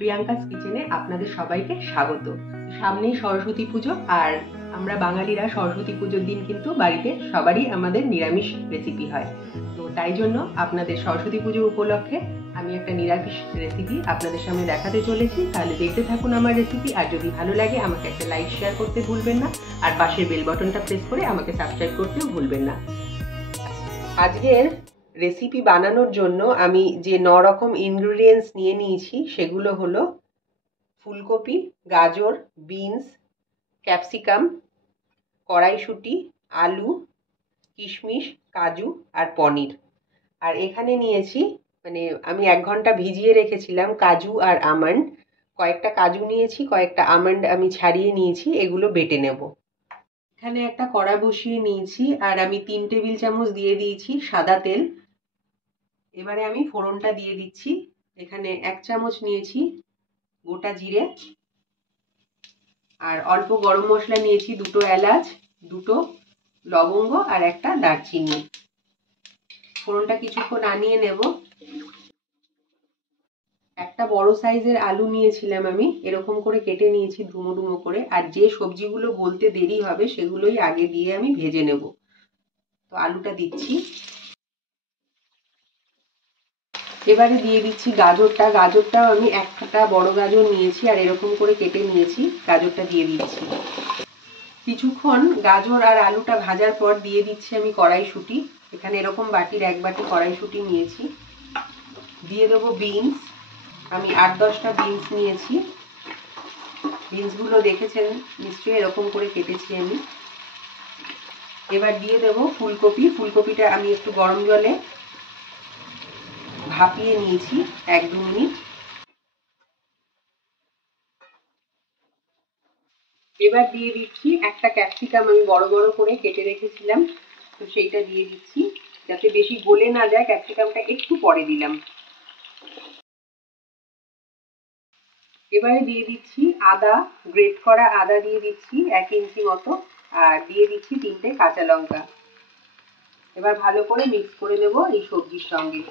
Priyanka's কিচেনে আপনাদের সবাইকে স্বাগত। সামনেই সরস্বতী পুজো, আর আমরা বাঙালিরা সরস্বতী পুজোর দিন কিন্তু বাড়িতে সবারই আমাদের নিরামিষ রেসিপি হয়। তো তাই জন্য আপনাদের সরস্বতী পুজো উপলক্ষে আমি একটা নিরামিষ রেসিপি আপনাদের সামনে দেখাতে চলেছি। তাহলে দেখতে থাকুন আমার রেসিপি, আর যদি ভালো লাগে আমাকে একটা লাইক শেয়ার করতে ভুলবেন না, আর পাশের বেল বাটনটা প্রেস করে আমাকে সাবস্ক্রাইব করতেও ভুলবেন না। আজকের রেসিপি বানানোর জন্য আমি যে 9 রকম ইনগ্রেডিয়েন্টস নিয়ে নিয়েছি সেগুলো হলো ফুলকপি, গাজর, বিনস, ক্যাপসিকাম, কড়াইশুঁটি, আলু, কিশমিশ, কাজু আর পনির। আর এখানে নিয়েছি আমি 1 ঘন্টা ভিজিয়ে রেখেছিলাম কাজু আর আমন্ড। কয়েকটা কাজু নিয়েছি, কয়েকটা আমন্ড আমি ছাড়িয়ে নিয়েছি, এগুলো বেটে নেব। এখানে একটা কড়া বসিয়ে নিয়েছি আর আমি 3 টেবিল চামচ দিয়ে দিয়েছি সাদা তেল। এবারে আমি ফোড়নটা দিয়ে দিচ্ছি। এখানে 1 চামচ নিয়েছি গোটা জিরে, আর অল্প গরম মশলা নিয়েছি, 2টো এলাচ, 2টো লবঙ্গ আর একটা দারচিনি। ফোড়নটা কিছুক্ষণ আনিয়ে নেব। একটা বড় সাইজের আলু নিয়েছিলাম আমি, এরকম করে কেটে নিয়েছি ডুমো ডুমো করে। আর যে সবজিগুলো গলতে দেরি হবে সেগুলোই আগে দিয়ে আমি ভেজে নেব। তো আলুটা দিচ্ছি। এবারে দিয়ে দিচ্ছি গাজরটাও আমি একটা বড় গাজর নিয়েছি আর এরকম করে কেটে নিয়েছি, গাজরটা দিয়ে দিচ্ছি। কিছুক্ষণ গাজর আর আলুটা ভাজার পর দিয়ে দিচ্ছি আমি কড়াইশুঁটি। এখানে এরকম বাটির 1 বাটি কড়াইশুঁটি নিয়েছি। দিয়ে দেবো বিনস, আমি 8-10টা বিনস নিয়েছি। বিনসগুলো দেখেছেন নিশ্চয়ই, এরকম করে কেটেছি আমি। এবার দিয়ে দেবো ফুলকপিটা আমি একটু গরম জলে ভাপিয়ে নিয়েছি 1-2 মিনিট। এবার দিয়ে দিচ্ছি একটা ক্যাপসিকাম আমি বড় বড় করে কেটে রেখেছিলাম, তো সেইটা দিয়ে দিচ্ছি। যাতে বেশি গলে না যায়, ক্যাপসিকামটা একটু পরে দিলাম। এবারে দিয়ে দিচ্ছি আদা, গ্রেট করা আদা দিয়ে দিচ্ছি 1 ইঞ্চি মতো, আর দিয়ে দিচ্ছি 3টে কাঁচা লঙ্কা। এবার ভালো করে মিক্স করে নেব এই সবজির সঙ্গে।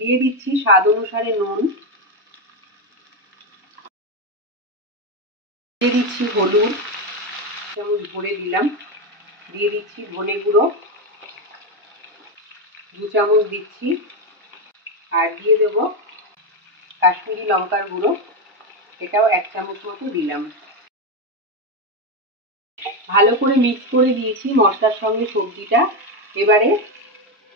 দিয়ে দিচ্ছি স্বাদ অনুসারে নুন, দিয়ে দিচ্ছি হলুদ, চামচ ভরে দিলাম। দিয়ে দিচ্ছি ধনে গুঁড়ো 2 চামচ দিচ্ছি, আর দিয়ে দেব কাশ্মীরি লঙ্কার গুঁড়ো, এটাও 1 চামচ মতো দিলাম। ভালো করে মিক্স করে দিয়েছি মশলার সঙ্গে সবজিটা। এবারে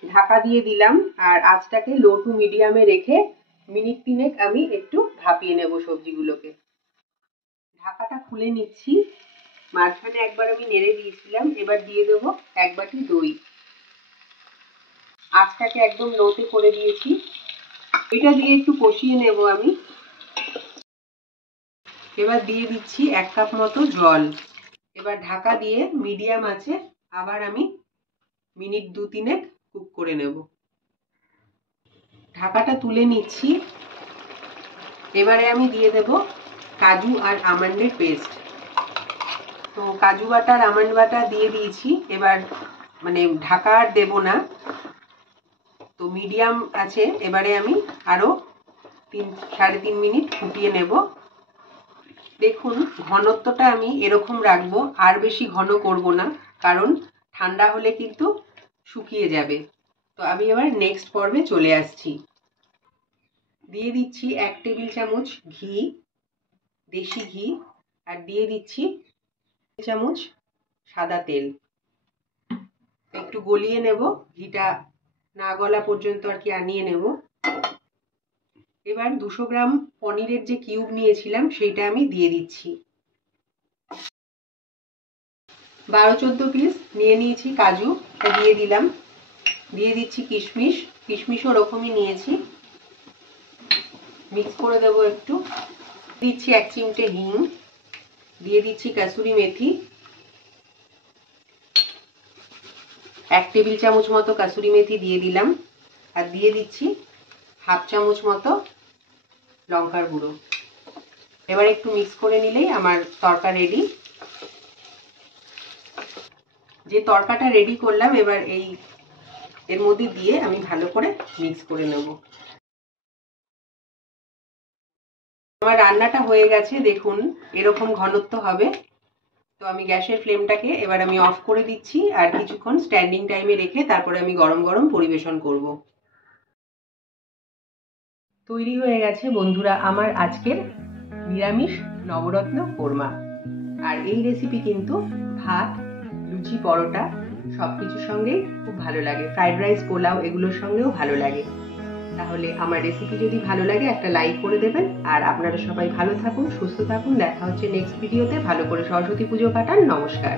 ঢাকা দিয়ে দিলাম, আর আঁচটাকে লো টু মিডিয়ামে রেখে মিনিট 3 আমি একটু ভাপিয়ে নেব সবজিগুলোকে। ঢাকাটা খুলে নিচ্ছি। মাঝখানে একবার আমি নেড়ে দিয়েছিলাম। এবার দিয়ে দেব 1 বাটি দই। আঁচটাকে একদম লোতে করে দিয়েছি। এটা দিয়ে একটু কষিয়ে নেব আমি। এবার দিয়ে দিচ্ছি 1 কাপ মতো জল। এবার ঢাকা দিয়ে মিডিয়াম আঁচে আবার আমি মিনিট 2-3 কুক করে নেব। ঢাকাটা তুলে নিচ্ছি। এবারে আমি দিয়ে দেব কাজু আর আমন্ডের পেস্ট। তো কাজু বাটা আর আমন্ড বাটা দিয়ে দিয়েছি। এবার ঢাকা আর দেব না, তো মিডিয়াম আছে। এবারে আমি আরো 3-3.5 মিনিট ফুটিয়ে নেব। দেখুন ঘনত্বটা আমি এরকম রাখবো, আর বেশি ঘন করব না, কারণ ঠান্ডা হলে কিন্তু শুকিয়ে যাবে। তো আমি এবার নেক্সট পর্বে চলে আসছি। দিয়ে দিচ্ছি 1 টেবিল চামচ ঘি, দেশি ঘি, আর দিয়ে দিচ্ছি 1 চামচ সাদা তেল। একটু গলিয়ে নেব, ঘিটা না গলা পর্যন্ত আর কি আনিয়ে নেব। এবার 200 গ্রাম পনিরের যে কিউব নিয়েছিলাম সেইটা আমি দিয়ে দিচ্ছি। 12-14 পিস নিয়ে নিয়েছি কাজু, দিয়ে দিলাম। দিয়ে দিচ্ছি কিশমিশও ওরকমই নিয়েছি। মিক্স করে দেব একটু। দিচ্ছি 1 চিমটে হিং, দিয়ে দিচ্ছি কাসুরি মেথি, 1 টেবিল চামচ মতো কাসুরি মেথি দিয়ে দিলাম, আর দিয়ে দিচ্ছি 1/2 চামচ মতো লঙ্কার গুঁড়ো। এবার একটু মিক্স করে নিলেই আমার তরকা রেডি। যে তরকাটা রেডি করলাম এবার এর মধ্যে দিয়ে আমি ভালো করে মিক্স করে নেব। আমার রান্নাটা হয়ে গেছে, দেখুন এরকম ঘনত্ব হবে। তো আমি গ্যাসের ফ্লেমটাকে এবার আমি অফ করে দিচ্ছি আর কিছুক্ষণ স্ট্যান্ডিং টাইমে রেখে তারপরে আমি গরম গরম পরিবেশন করব। তৈরি হয়ে গেছে বন্ধুরা আমার আজকের নিরামিষ নবরত্ন কোরমা। আর এই রেসিপি কিন্তু ভাত, লুচি, পরোটা সব কিছুর সঙ্গেই খুব ভালো লাগে, ফ্রাইড রাইস, পোলাও এগুলোর সঙ্গেও ভালো লাগে। তাহলে আমার রেসিপি যদি ভালো লাগে একটা লাইক করে দেবেন। আর আপনারা সবাই ভালো থাকুন, সুস্থ থাকুন। দেখা হচ্ছে নেক্সট ভিডিওতে। ভালো করে সরস্বতী পুজো কাটান। নমস্কার।